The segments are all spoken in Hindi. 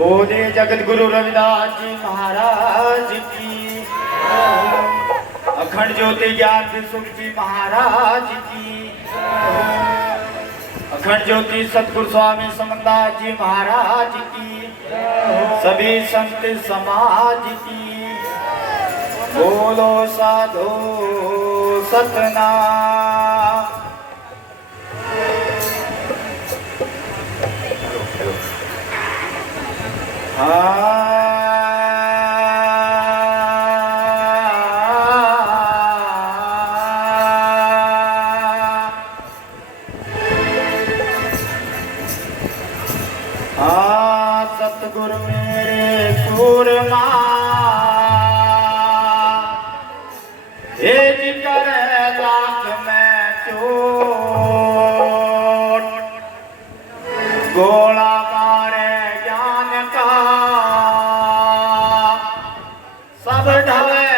बोले जगत गुरु रविदास जी महाराज की, अखंड ज्योति ज्ञान विश्व जी महाराज की, अखंड ज्योति सतगुरु स्वामी समन्दास जी महाराज की, सभी संत समाज की। बोलो साधु सतनाम। सतगुरु मेरे सूरमा करे लाख में चोट, गोला मारे ज्ञान का सब ढले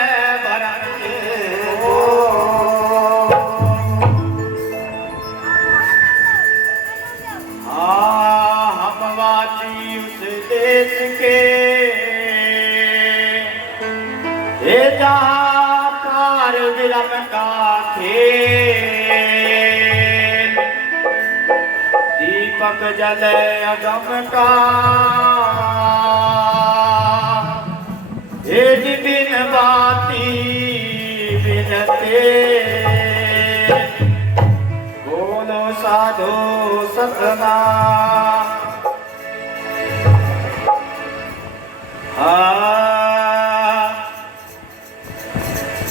भरन के हो। हम वासी उस देश के जहाँ कार विरम का खेल, दीपक जले अगम का एक दिन बाती बिनते। बोलो साधु सतनाम।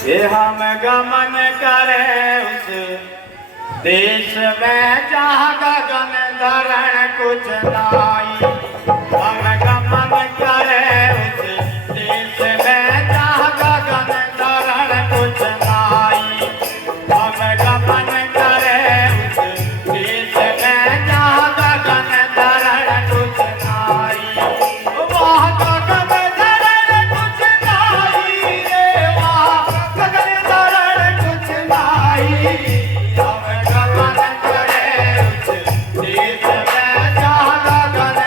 ये हम गमन करे उस देश में जहाँ गगन धरण कुछ नाई। हम गमन करे उस देश में जहाँ गगन धरण कुछ नाई। हम गमन करे उस देश में जहाँ गगन धरण कुछ नाई। वहाँ गगन धरण कुछ नाई रे, वहाँ गगन धरण कुछ नाई। हम गमन करे उस देश में जहाँ गगन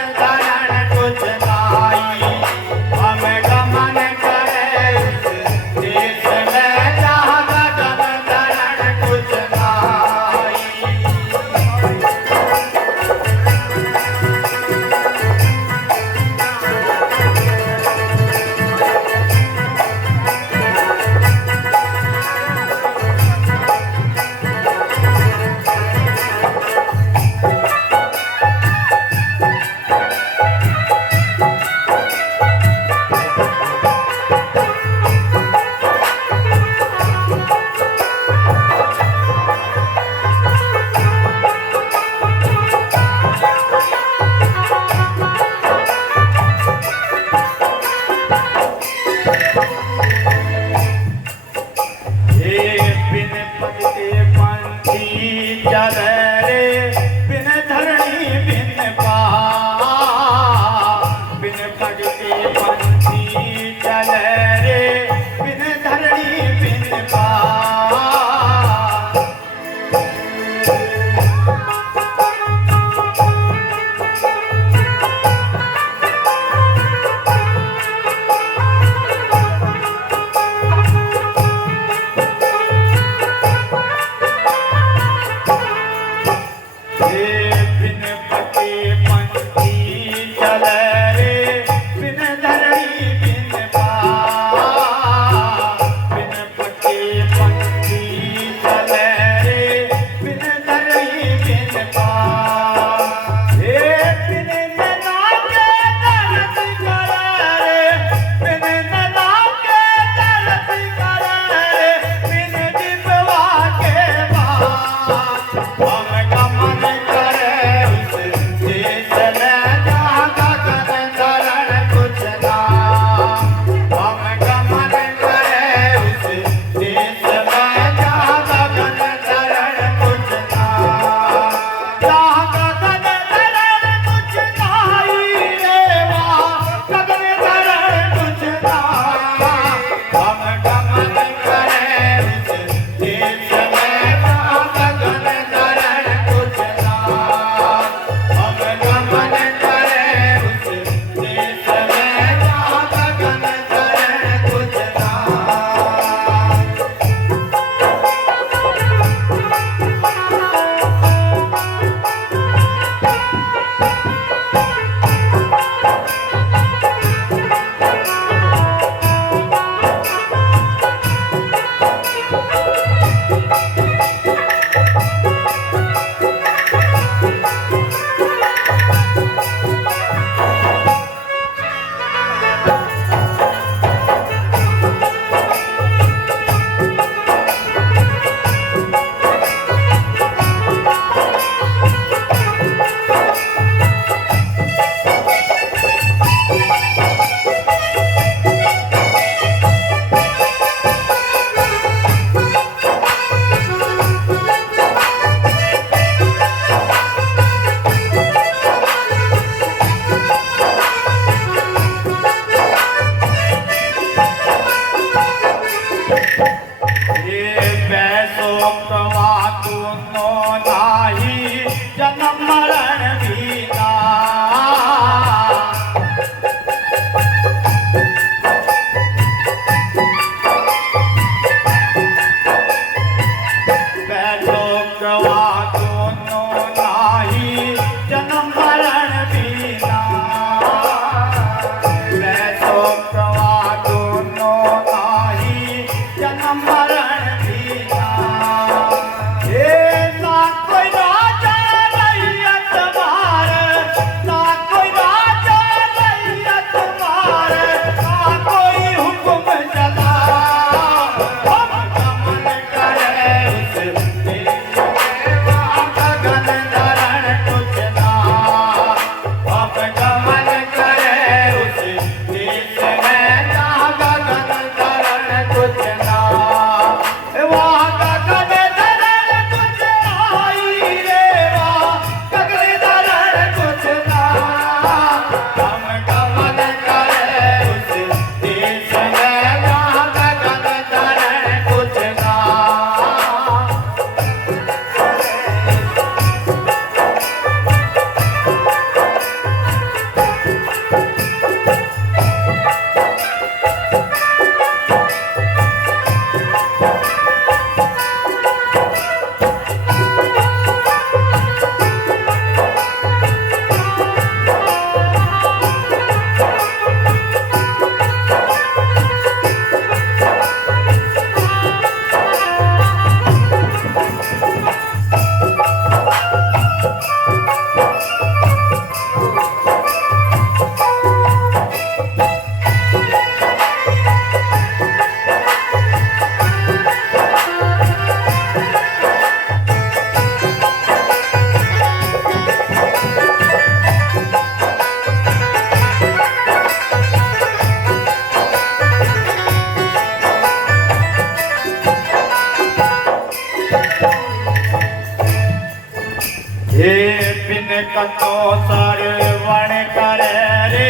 कतो सरवण करे रे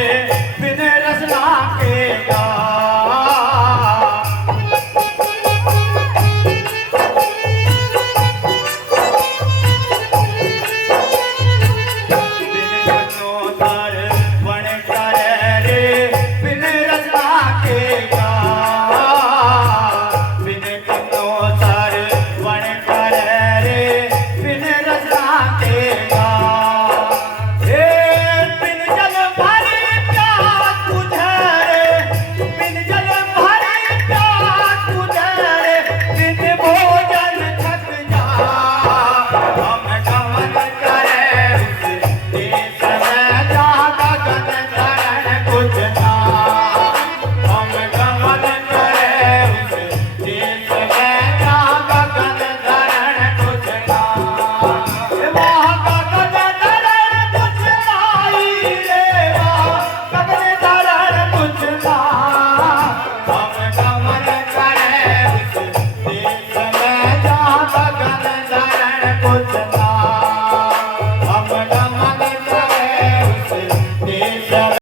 बिन रसना के गा Baba